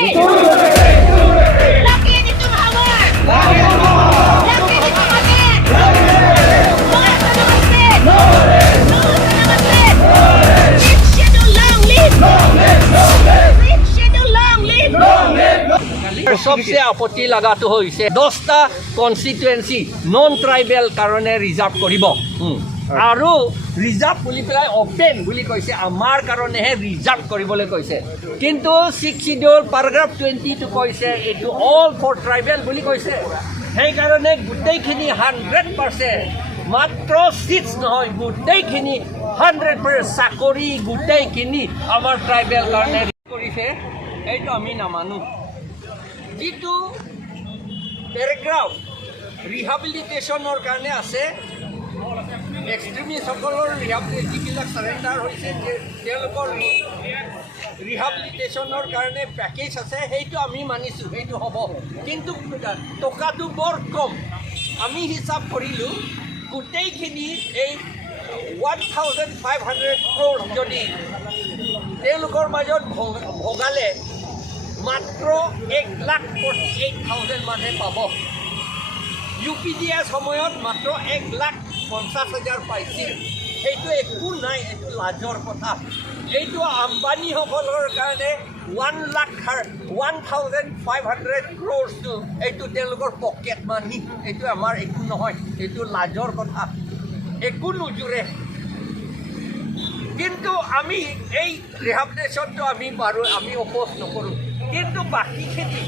Laki nitong hawak! Laki nitong kapit! Mga sa mga spin! Mga sa mga spin! Red schedule long live! Red schedule long live! सबसे आपत्ति लगाটো হৈছে 10টা কনস্টিটুৱেন্সি non tribal কাৰণে reserve কৰিব আৰু reserve বুলি পেলাই অপেন বুলি কৈছে আমাৰ কাৰণেহে ৰিজাৰ্ভ কৰিবলৈ কৈছে কিন্তু 6 শিডিউল পেৰাগ্ৰাফ 20 টো কৈছে এটো অল ফৰ ট্ৰাইবেল বুলি কৈছে সেই কাৰণে গোটেইখিনি 100% মাত্ৰ 6 নহয় গোটেইখিনি 100% চাকৰি গোটেইখিনি আমাৰ ট্ৰাইবেল কাৰণে কৰিছে এইটো আমি নামানো যিটো পেৰাগ্ৰাফ ৰিহাবিলিটেশ্যনৰ কাৰণে আছে এক্সট্ৰিমিষ্টসকলৰ যিবিলাক চাৰেণ্ডাৰ হৈছে তেওঁলোকৰ ৰিহাবিলিটেশ্যনৰ কাৰণে পেকেজ আছে সেইটো আমি মানিছোঁ সেইটো হ'ব কিন্তু টকাটো বৰ কম আমি হিচাপ কৰিলোঁ গোটেইখিনি এই 1,500 crore যদি তেওঁলোকৰ মাজত ভগালে মাত্ৰ 1,48,000 মানুহে পাব UPDS সময়ত মাত্ৰ 1,50,000 পাইছিল সেইটো একো নাই এইটো লাজৰ কথা এইটো আম্বানীসকলৰ কাৰণে 1,500 crores এইটো তেওঁলোকৰ পকেট মানি এইটো আমাৰ একো নহয় এইটো লাজৰ কথা একো নোজোৰে কিন্তু আমি এই ৰিহাবিলিটেশ্যনটো আমি পাৰোঁ আমি অপোজ নকৰোঁ কিন্তু বাকীখিনি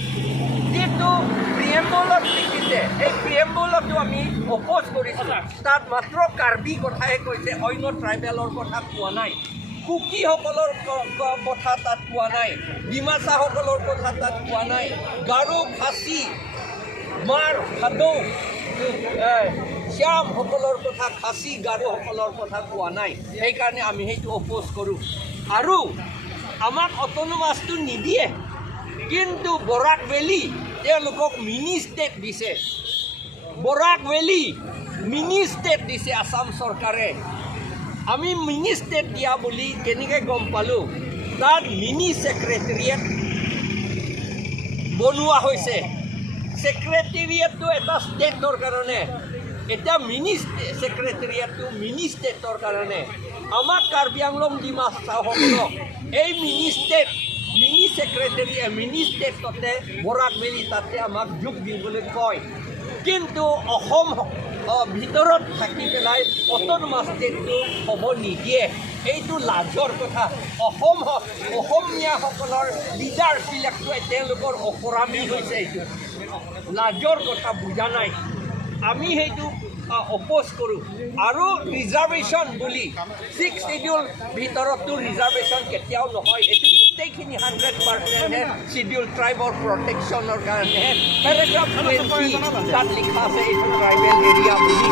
যিটো প্ৰিএম্বলত লিখিছে এই প্ৰিএম্বলতো আমি অপোজ কৰিছোঁ তাত মাত্ৰ কাৰ্বি কথাহে কৈছে অন্য ট্ৰাইবেলৰ কথা কোৱা নাই কুকিসকলৰ কথা তাত কোৱা নাই ডিমাছাসকলৰ কথা তাত কোৱা নাই গাৰো খাচী মাৰ খাদৌ শ্যামসকলৰ কথা খাচী গাৰোসকলৰ কথা কোৱা নাই সেইকাৰণে আমি সেইটো অপোজ কৰোঁ আৰু আমাক অট'নমাছটো নিদিয়ে কিন্তু বৰাক ভেলী তেওঁলোকক মিনি ষ্টেট দিছে বৰাক ভেলী মিনি ষ্টেট দিছে আসাম চৰকাৰে আমি মিনি ষ্টেট দিয়া বুলি কেনেকৈ গম পালোঁ তাত মিনি ছেক্ৰেটেৰিয়েট বনোৱা হৈছে ছেক্ৰেটেৰিয়েটটো এটা ষ্টেটৰ কাৰণে এটা মিনি ছেক্ৰেটেৰিয়েটটো মিনি ষ্টেটৰ কাৰণে আমাক কাৰ্বি আংলং ডিমাছাসকলক এই mini state mini secretariat mini ষ্টেটতে বৰাক ভেলী তাতে আমাক যোগ দিবলৈ কয় কিন্তু অসম ভিতৰত থাকি পেলাই অট'নমাছ ষ্টেটটো হ'ব নিদিয়ে এইটো লাজৰ কথা অসমীয়াসকলৰ লিডাৰবিলাকটো তেওঁলোকৰ অপৰামী হৈছে এইটো লাজৰ কথা বুজা নাই আমি সেইটো অপোজ কৰোঁ আৰু ৰিজাৰ্ভেশ্যন বুলি 6 শিডিউল ভিতৰতো ৰিজাৰ্ভেশ্যন কেতিয়াও নহয় এইটো গোটেইখিনি 100% শিডিউল ট্ৰাইবৰ প্ৰটেকশ্যনৰ কাৰণে পেৰাগ্ৰাফ 20 তাত লিখা আছে এইটো ট্ৰাইবেল এৰিয়া বুলি